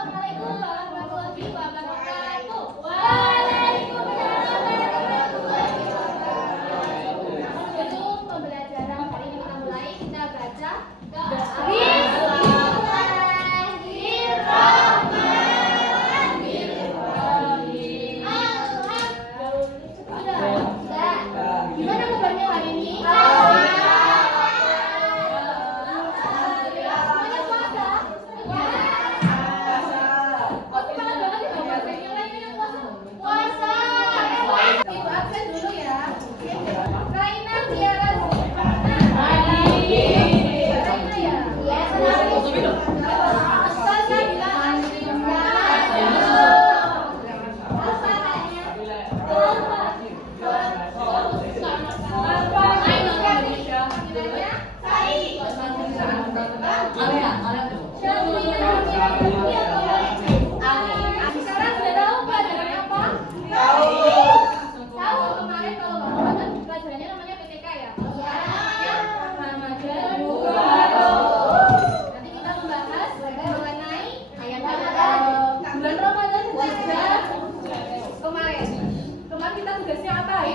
Assalamualaikum warahmatullahi wabarakatuh. Waalaikumsalam warahmatullahi wabarakatuh. Sebelum pembelajaran hari ini kita mulai, kita baca doa. Gimana kabarnya hari ini?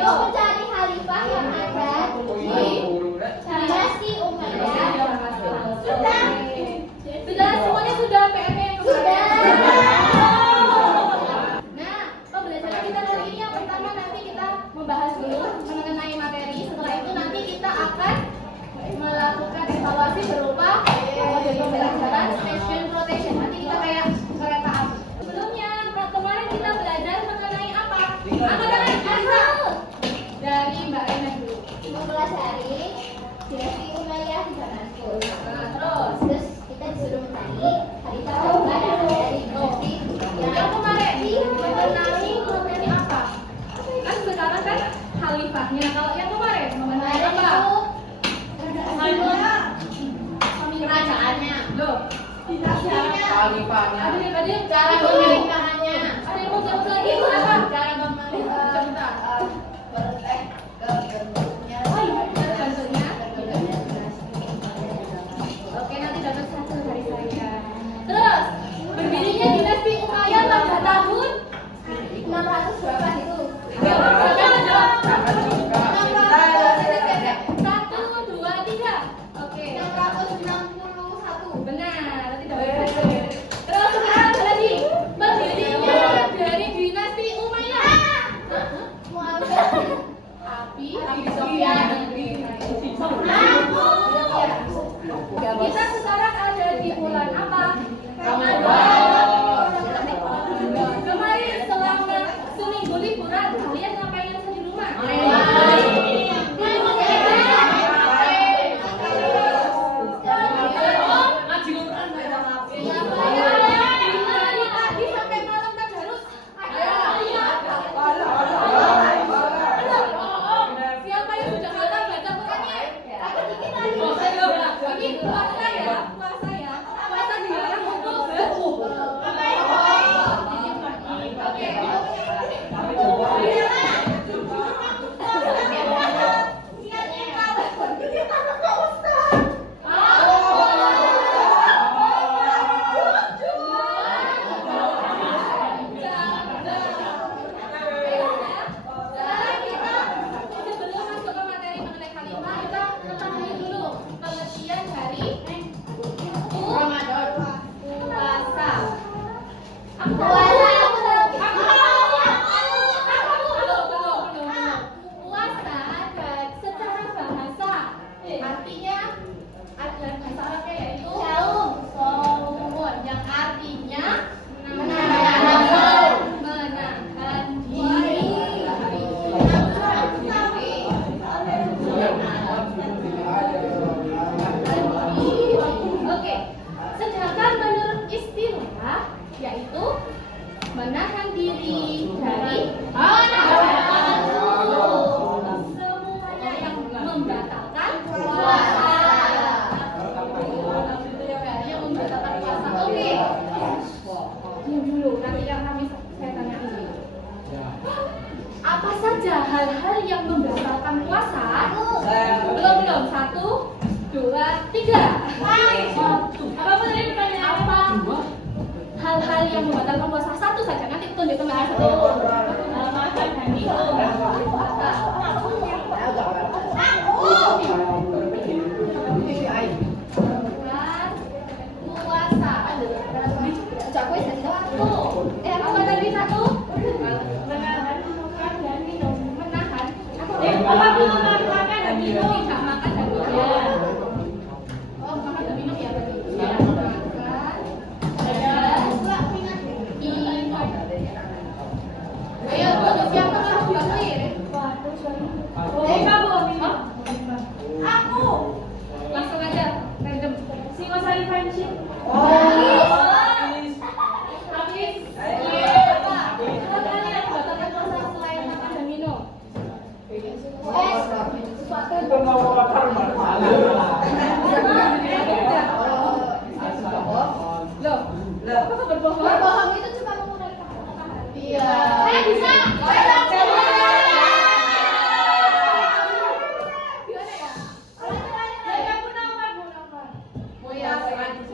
Mencari khalifah yang ada di dinasti Umayyah. Sudah semuanya sudah PR-nya yang kemarin. Nah, pembelajaran kita kali ini yang pertama nanti kita membahas dulu mengenai materi. Setelah itu nanti kita akan melakukan evaluasi berupa model pembelajaran station rotation. Nanti kita kayak kereta api. Sebelumnya kemarin kita belajar mengenai apa? Apa tadi? Dari Mbak Rena dulu. Mempelajari dinasti Umayyah di Damaskus. Terus kita disuruh mencari khalifah yang ada dari dinasti yang kemarin mengenai materi apa? Kan sekarang kan khalifahnya. Kalau yang kemarin mengenai apa? Kerajaannya. Loh. Khalifahnya. Ada cara pemerintahannya. Ada yang mau jawab lagi? Apa? Cara pemerintahan. Oke, nanti dapat satu dari saya. Terus, berdirinya dinasti Umayyah pada tahun 600 berapa itu? 1, 2, 3. Oke. 661. Benar, nanti dapat satu. Terus sekarang ada lagi. Berdirinya dari dinasti Umayyah. Abi Sofyan. Kita sekarang ada di bulan apa? Ramadan. Kemarin selama seminggu liburan kalian ngapain aja di rumah? Dari pagi sampai malam tadarus. Siapa yang sudah hafal baca Qurannya? Bagi puasa ya, puasa dilarang untuk menahan diri dari semuanya yang membatalkan puasa. Yang membatalkan puasa. Oke. Diam dulu, nanti yang kami saya tanya dulu. Apa saja hal-hal yang membatalkan puasa? Belum. 1, 2, 3. Apa tadi pertanyaan? Apa hal-hal yang membatalkan puasa satu saja. Nanti tunjuk teman satu. Makan dan minum. Puasa. Cakwe satu. Aku kata di satu. Menahan makan dan minum. Menahan. Makan dan minum. Tidak makan dan minum. Oh, makan dan minum ya berarti. Ayo, tuh siapa kamu bantuin? Kamu. Aku. Langsung aja, random. Singosari friendship. Habis. Apa? Kalian batalkan puasa selain makan dan minum. Loh, apa berbohong? Berbohong itu cuma mengurangi kata-kata. Iya. Saya bisa. Gimana ya? Kamu nafar. Oh ya, sengaja.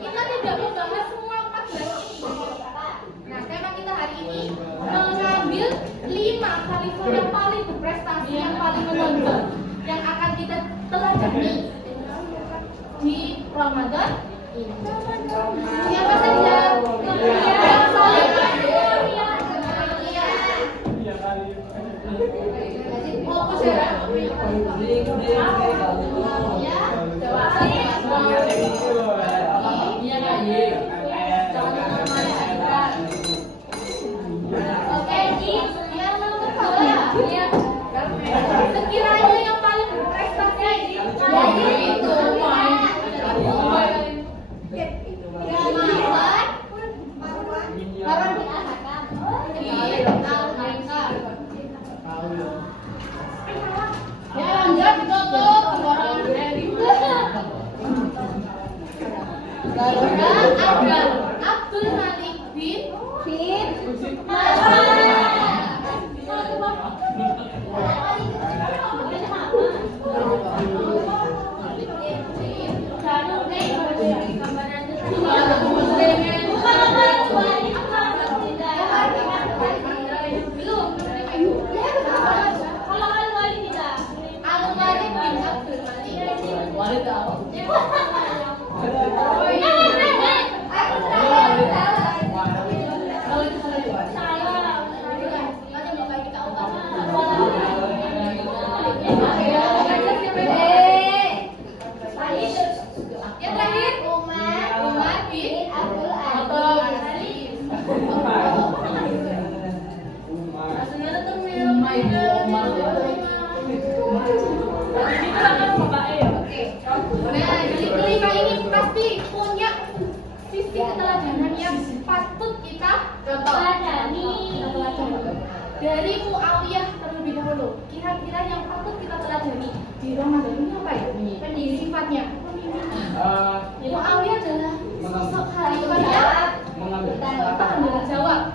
Kita tidak membahas semua 14 ini. Nah, tema kita hari ini berani di Ramadan ini. Siapa saja? Sekiranya yang paling berprestasi itu Abdul Malik bin dari Muawiyah terlebih dahulu. Kira-kira yang patut kita teladani di Ramadan ini apa itu? Pendiri sifatnya. Muawiyah adalah sosok khalifah yang tanggung jawab.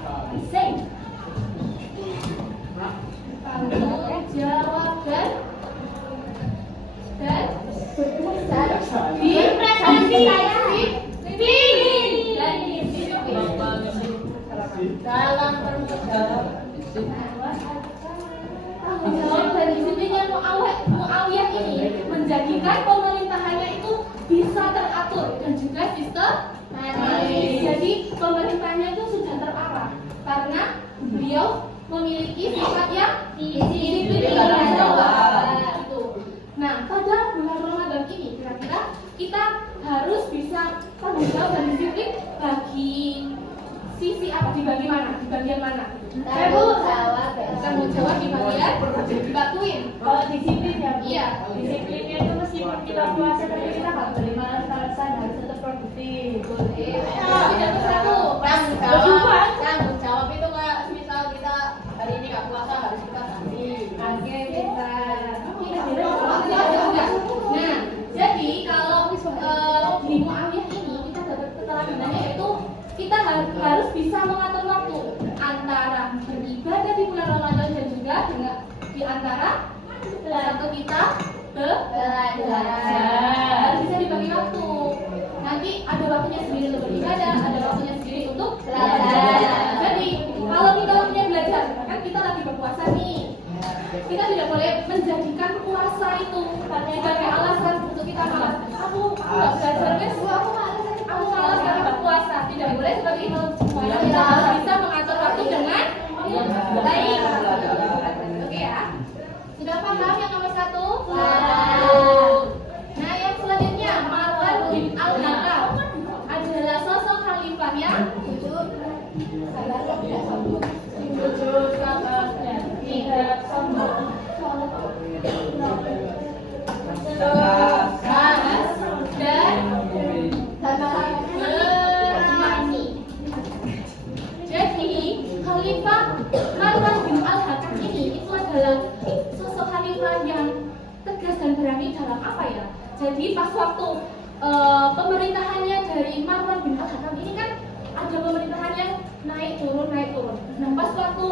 Tanggung jawab dan dalam dan disiplinnya Muawiyah ini menjadikan pemerintahannya itu bisa teratur dan juga sistematis. Jadi pemerintahnya itu sudah terarah karena beliau memiliki sifat yang disiplin dan jawab. Nah, pada bulan Ramadan ini kira-kira kita harus bisa tanggung jawab dan disiplin bagi sisi apa, di bagian mana? Tanggung jawab di bagian dibatuin. Kalau disiplin ya, iya. Disiplinnya itu meskipun kita puasa tapi kita nggak boleh malas-malasan, harus tetap produktif. Tidak bersatu. Tanggung jawab itu kayak misal kita hari ini nggak puasa harus kita ganti. Oke, pintar. Nah, jadi kalau di Muawiyah ini kita dapat keteladanan yaitu kita harus bisa mengatur waktu antara beribadah di bulan Ramadan dan juga dengan di antara waktu kita belajar. Harus bisa dibagi waktu. Nanti ada waktunya sendiri untuk beribadah, ada waktunya sendiri untuk belajar. Jadi kalau kita waktunya belajar, kan kita lagi berpuasa nih. Kita tidak boleh menjadikan puasa itu sebagai alasan untuk kita malas. Aku nggak belajar guys, aku malas karena berpuasa. Tidak boleh seperti itu. Kita harus bisa mengatur waktu dengan baik. Oke ya. Sudah paham yang nomor 1? Nah, yang selanjutnya Marwan bin Al-Hakam adalah sosok khalifah yang jujur, sabar, tidak sombong. Jujur, sabar, dan tidak sombong. Berani. Jadi Khalifah Marwan bin Al-Hakam ini itu adalah sosok khalifah yang tegas dan berani dalam apa ya? Jadi pas waktu pemerintahannya dari Marwan bin Al-Hakam ini kan ada pemerintahan yang naik turun. Nah pas waktu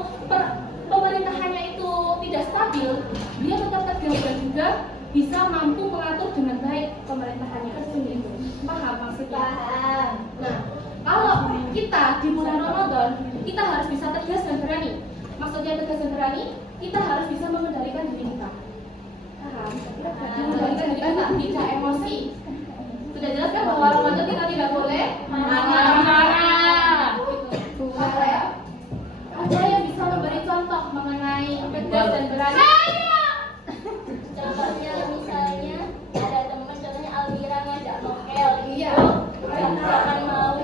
pemerintahannya itu tidak stabil, dia tetap tegas dan juga bisa mampu mengatur dengan baik pemerintahannya itu. Paham maksudnya? Paham. Nah, kalau kita di bulan Ramadan, kita harus bisa tegas dan berani. Maksudnya tegas dan berani, kita harus bisa mengendalikan diri kita. Paham? Mengendalikan diri kita. tidak emosi. Sudah jelas kan bahwa Ramadan kita tidak boleh marah. Ada yang bisa memberi contoh mengenai tegas dan berani? Contohnya misalnya ada teman contohnya Almira ngajak nokel Iya. jangan mau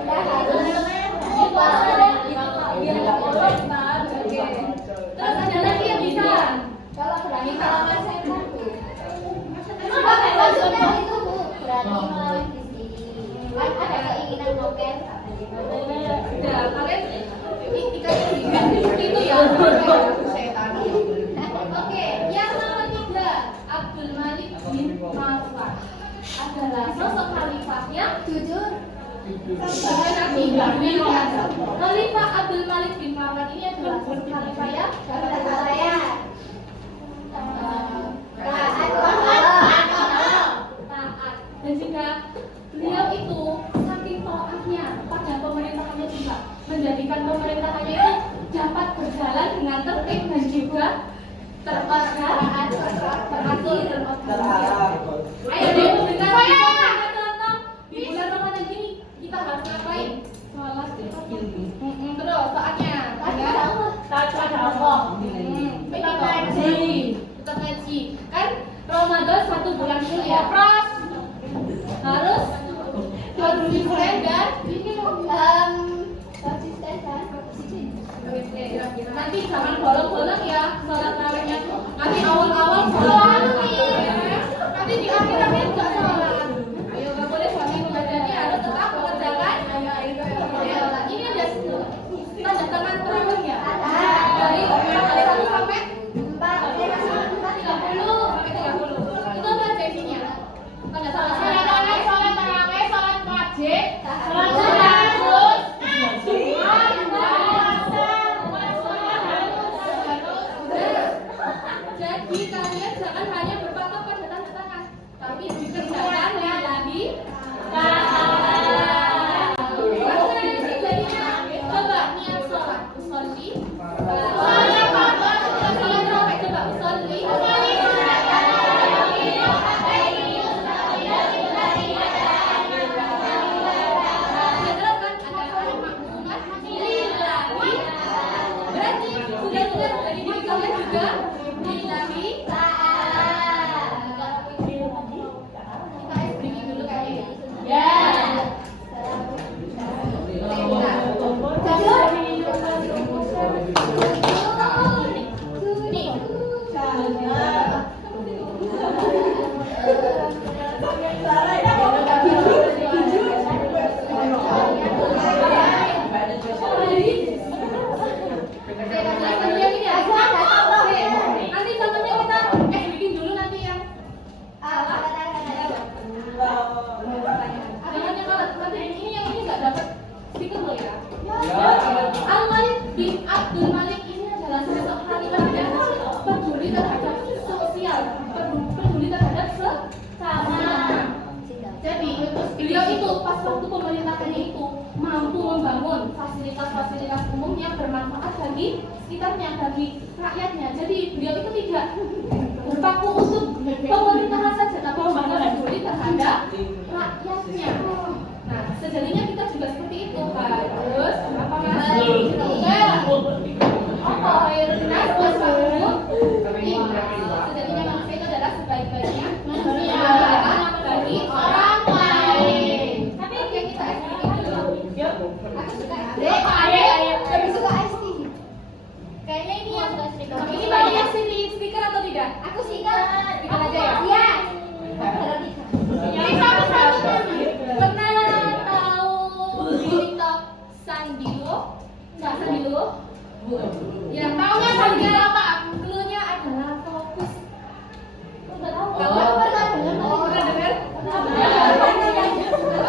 Oke. Terus ada lagi yang bisa. kalau berani melawan setan Bu. Maksudnya itu Bu berani melawan diri ada keinginan nokel Udah, kalian dikasih seperti itu ya. Oke, yang nomor 3, Abdul Malik bin Marwan adalah sosok khalifah yang jujur. Khalifah Abdul Malik bin Marwan ini adalah sosok khalifah yang taat, dan juga beliau itu saking taatnya pada pemerintahannya juga menjadikan pemerintahannya itu dapat berjalan dengan tertib dan juga teratur. Ayo deh pemerintah contoh di bulan Ramadan ini kita harus ngapain? Sholat deh. Terus saatnya Taat pada Allah. tetap ngaji kan Ramadan 1 bulan full ya pros harus konsisten dan nanti jangan bolong-bolong ya sholat tarawihnya nanti awal-awal sholat nanti di akhir-akhir juga sholat ayo nggak boleh suami menghadani harus tetap mengerjakan ini ada tanda tangan tarawihnya dari 1 sampai 30 itu apa aja isinya tanda tangan sholat tarawih sholat wajib sholat jadi kalian jangan hanya berpatok pada tanda tangan, tapi dikerjakan lagi. Coba niat sholat, usolli. Sholat tarawih coba usolli. Berarti sudah dari diri kalian juga lillahi. Kita breaking dulu kali ya. Nanti contohnya kita bikin dulu nanti yang jangan yang kalah nanti ini yang ini nggak dapat stiker loh ya. Al Malik bin Abdul Malik ini adalah sosok khalifah yang peduli terhadap sosial, peduli terhadap sesama. Jadi beliau itu pas waktu pemerintahannya itu mampu membangun fasilitas-fasilitas umum yang bermanfaat bagi sekitarnya, bagi rakyatnya. Jadi beliau itu tidak berpaku untuk pemerintahan saja, tapi juga peduli terhadap rakyatnya. Nah, sejatinya kita juga seperti itu, Pak. Terus apa mas? Apa airnya waspamu? Sejatinya manusia itu adalah sebaik-baiknya manusia bagi orang lain. Tapi kayak kita dulu. Aku suka. Lebih suka ST. Kayaknya ini yang ini banyak stiker atau tidak? Aku suka. Kita aja ya. Iya. Ini satu-satu. Pernah tahu TikTok Sandilo? Nggak Sandilo? Ya, taunya Sandilo apa? Cluenya adalah fokus. Udah tahu? Pernah dengar?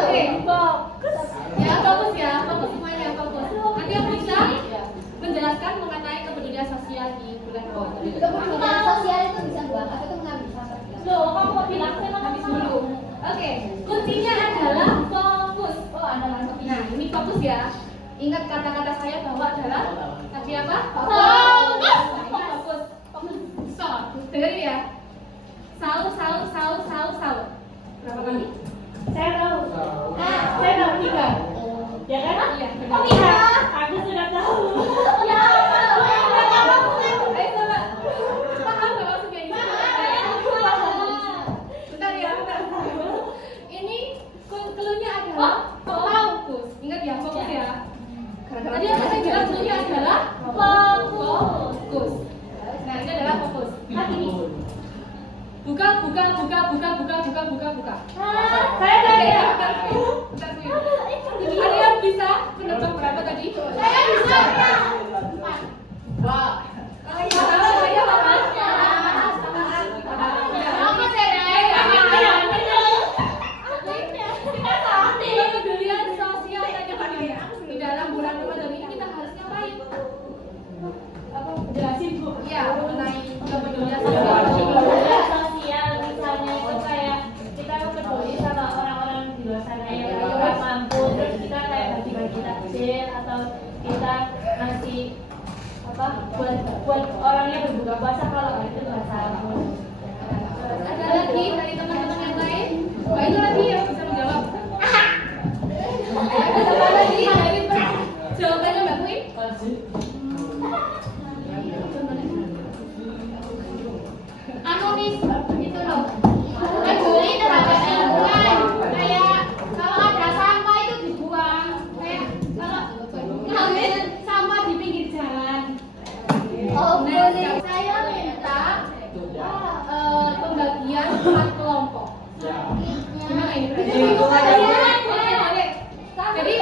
Oke, fokus. Ya, fokus ya, fokus semuanya fokus. Nanti aku bisa menjelaskan mengenai kepedulian sosial di bulan Ramadan. Kepedulian sosial itu bisa buat apa itu mengambil sampah. Loh, kamu kok bilang memang habis dulu. Oke, kuncinya adalah fokus. Oh, ada langsung. Nah, ini fokus ya. Ingat kata-kata saya bahwa adalah tadi apa? Fokus. Fokus. Fokus. Dengerin ya. Saur. buka. Saya. Kalian bisa menebak berapa tadi? Saya bisa. Wah. Saya makasnya. Apa saya? Kepedulian sosial tadi begini. Di dalam bulan Ramadan ini kita harus ngapain? Jelasin Bu. Ya, mengenai kepedulian Kepedulian sosial. sosial misalnya itu kayak kita peduli sama orang-orang di luar sana yang kurang mampu, terus kita kayak bagi-bagi takjil atau kita ngasih apa buat orang yang berbuka puasa kalau itu nggak salah. Ada lagi dari teman-teman yang lain? Wah, itu lagi yang bisa menjawab. Ada apa lagi dari jawabannya Mbak Kui? Anu Miss, itu loh. Peduli terhadap lingkungan. Kayak kalau ada sampah itu dibuang. Kayak kalau ngambil sampah di pinggir jalan. Oh, boleh. Saya minta pembagian 4 kelompok. Gimana ini? Boleh. Jadi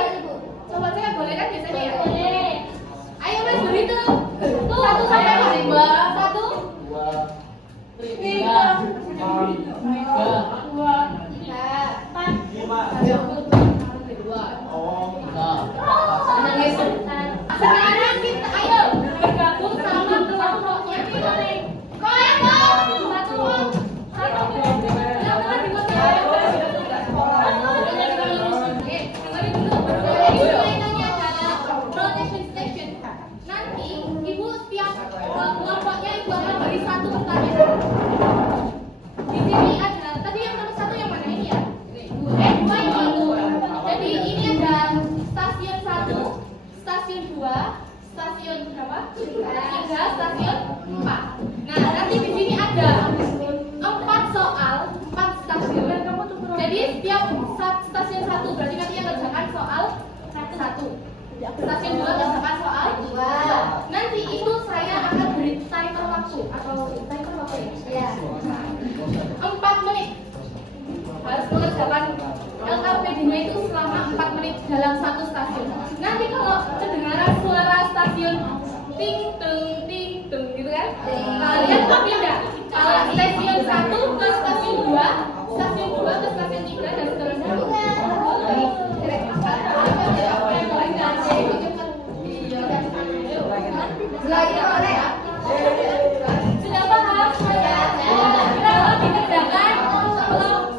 coba saya boleh kan biasanya ya? Boleh. Ayo Mas beri tuh. Tuh 1 sampai 5. 1 3 Sekarang kita ayo bergabung sama kelompoknya Pilih. Nanti ibu setiap kelompoknya ibu akan beri 1 pertanyaan. Di sini ada tadi yang nomor 1 yang mana ini ya? 2 yang satu. Jadi ini ada stasiun 1, stasiun 2, stasiun berapa? 3, stasiun 4. Nah, nanti di sini ada 4 soal, 4 stasiun. Jadi setiap stasiun 1 berarti nanti yang kerjakan soal 1. Stasiun 2 kerjakan soal 2. Nanti itu saya akan beri timer waktu atau timer waktu ya. 4 menit. Harus mengerjakan LKPD-nya itu selama 4 menit dalam 1 stasiun. Nanti kalau kedengaran suara stasiun ting tung gitu kan? Kalian pindah kalau stasiun 1 ke stasiun 2, stasiun 2 ke stasiun 3 dan seterusnya. Sudah paham? Kita lagi kerjakan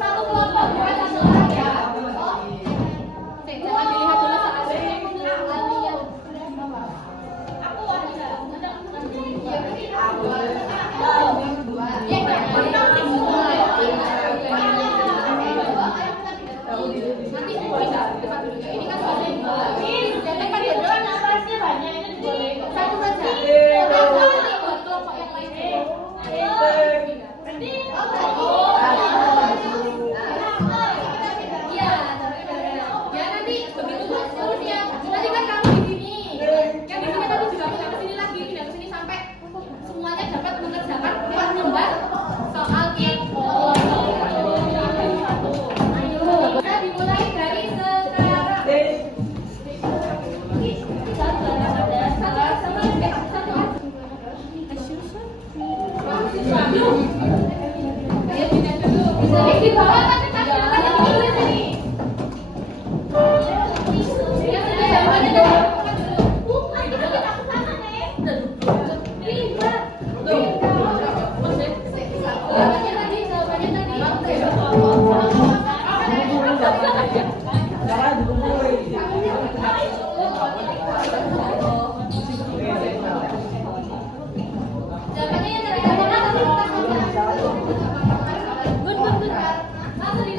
satu kelompok bukan 1 orang ya. Jangan dilihat dulu soalnya. Nanti pindah ke depan dulu. Ini kan stasiun 2. Jadi kan doang napasnya banyak itu boleh. Satu saja. Nanti buat kelompok yang lain. Iya, ya nanti begitu seterusnya. Nanti kan kamu di sini. Yang di sini tadi juga pindah ke sini lagi, pindah ke sini sampai semuanya dapat mengerjakan 4 lembar soal yang kita dimulai dari sekarang. Ayo pindah dulu. Di bawah kan kita dulu sini. Ya sudah jawabannya dulu. Bukan kita ke sana nih. Jawabannya tadi. Jawabannya yang tadi. Langsung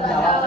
terjawab